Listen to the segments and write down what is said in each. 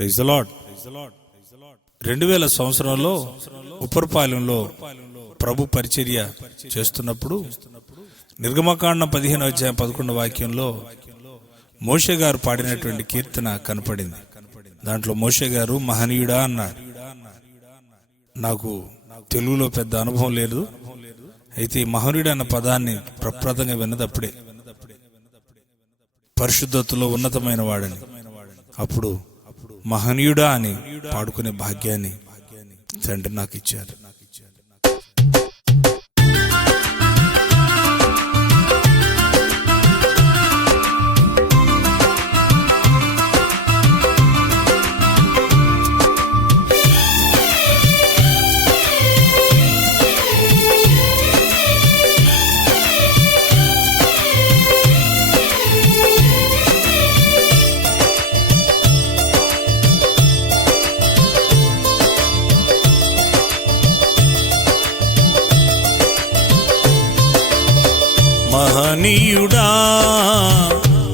Praise lord రెండు వేల సంవత్సరంలో ఉప్పరపాలెంలో ప్రభు పరిచర్య చేస్తున్నప్పుడు నిర్గమకాండం పదిహేను అధ్యాయం పదకొండు వాక్యంలో మోషే గారు పాడినటువంటి కీర్తన కనపడింది. దాంట్లో మోషే గారు మహనీయుడా అన్నాడు నాకు తెలుగులో పెద్ద అనుభవం లేదు. అయితే మహనీయుడు అన్న పదాన్ని ప్రప్రదంగా విన్నదప్పుడే పరిశుద్ధతలో ఉన్నతమైన వాడని. అప్పుడు మహనీయుడా అని పాడుకునే భాగ్యాన్ని తండ్రి నాకు ఇచ్చారు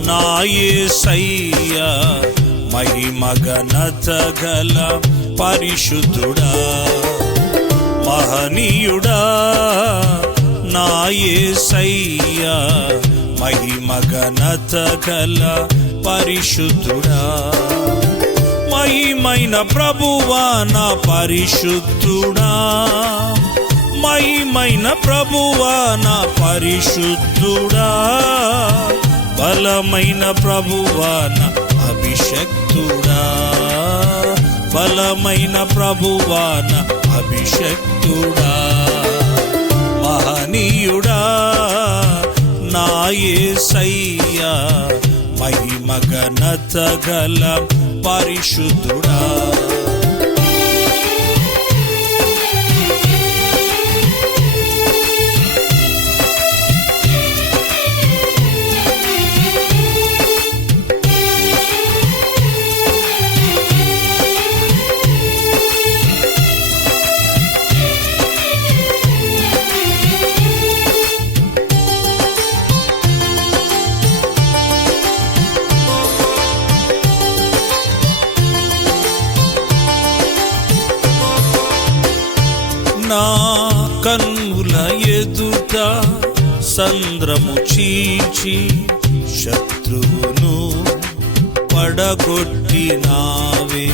నాయసయ్య మహిమగనత గల పరిశుద్ధుడా మహనీయుడా నాయసయ్య మహిమగనత గల పరిశుద్ధుడా. మహిమైన ప్రభువా నా పరిశుద్ధుడా. మహిమైన ప్రభువా నా పరిశుద్ధుడా. బలమైన ప్రభువా నా అభిషక్తుడా. బలమైన ప్రభువా నా అభిషక్తుడా. మహనీయుడా నాయసయ్యా మహిమగనత గల పరిశుద్ధుడా. సంద్రము చీల్చి శత్రువును పడగొట్టినావే.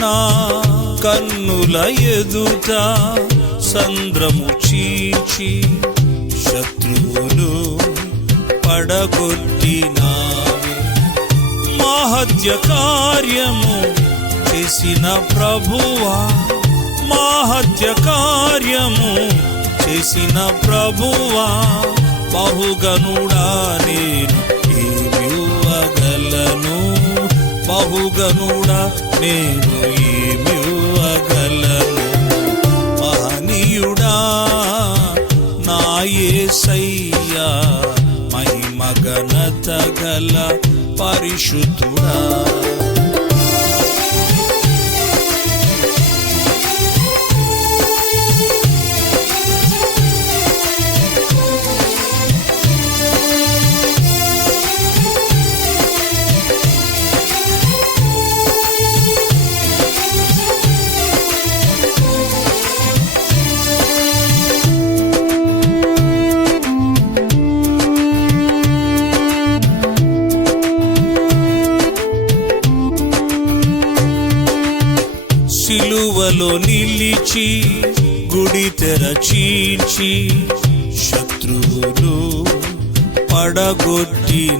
నా కన్నుల ఎదుట సంద్రము చీల్చి శత్రువులు పడగొట్టినావే. మహత్య కార్యము చేసిన ప్రభువా మహత్య కార్యము చేసిన ప్రభువా బహుగనుడా నేను ఏమివ్వగలను బహుగనుడా నేను ఏమివ్వగలను మహనీయుడా నాయసయ్యా మహిమగనత గల పరిశుద్ధుడా. సిలువలో నిలిచి గుడి తెర శత్రువులు పడగొట్టినావే.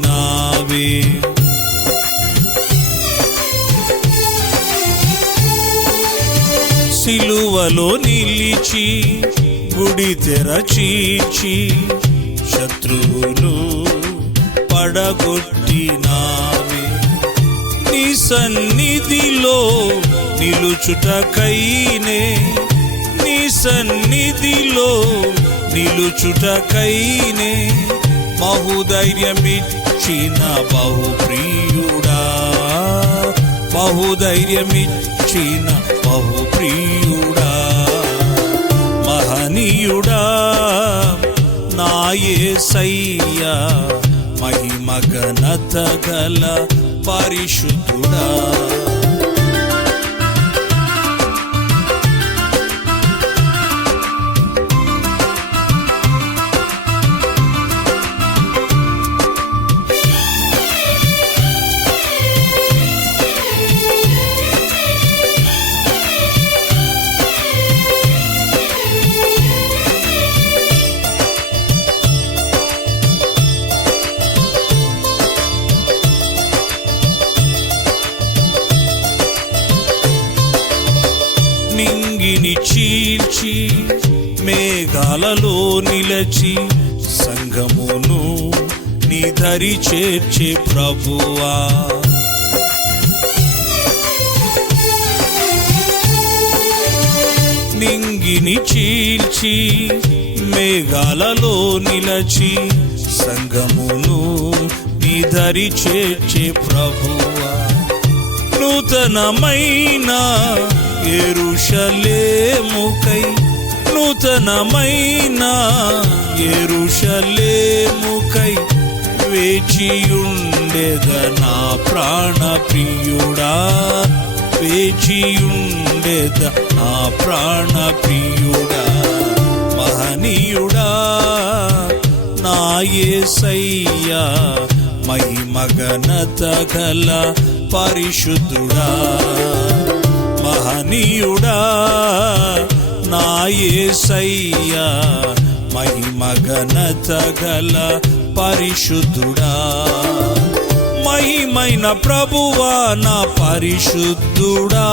సిలువలో నిలిచి గుడి తెర శత్రువులు పడగొట్టినావే. సన్నిధిలో నిలుచుటకైనే. నీ సన్నిధిలో నిలుచుటకైనే. బహుధైర్యమిచ్చిన బహుప్రియుడా. బహుధైర్యమిచ్చిన బహుప్రియుడా. మహనీయుడా నాయే సయ్యా మహిమ ఘనత గల పరిశుద్ధుడా. భూమిని చీల్చి మేఘాలలో నిలచి సంఘమును నీ దరి చేర్చే ప్రభువా. నింగిని చీల్చి మేఘాలలో నిలచి సంఘమును నీ దరి చేర్చే ప్రభువా. నూతనమైన ఎరుషలేముకై నూతనమైన ఎరుషలేముకై వేచియుండెద నా ప్రాణప్రియుడా? వేచియుండెద నా ప్రాణప్రియుడా? మహనీయుడా నా యేసయ్యా మహిమగనత గల పరిశుద్ధుడా. మహనీయుడా నా యేసయ్యా మహిమగనత గల పరిశుద్ధుడా. మహిమైన ప్రభువా నా పరిశుద్ధుడా.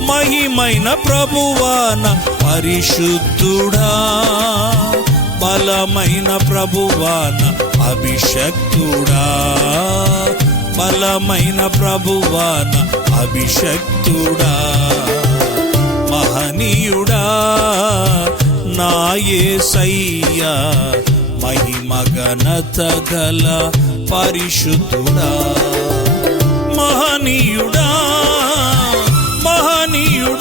మహిమైన ప్రభువా నా పరిశుద్ధుడా. బలమైన ప్రభువా నా అభిషక్తుడా. బలమైన ప్రభువాన అభిషక్తుడా మహనీయుడా నాయసయ్యా మహిమ ఘనత గల పరిశుద్ధుడా. మహనీయుడా మహనీయుడా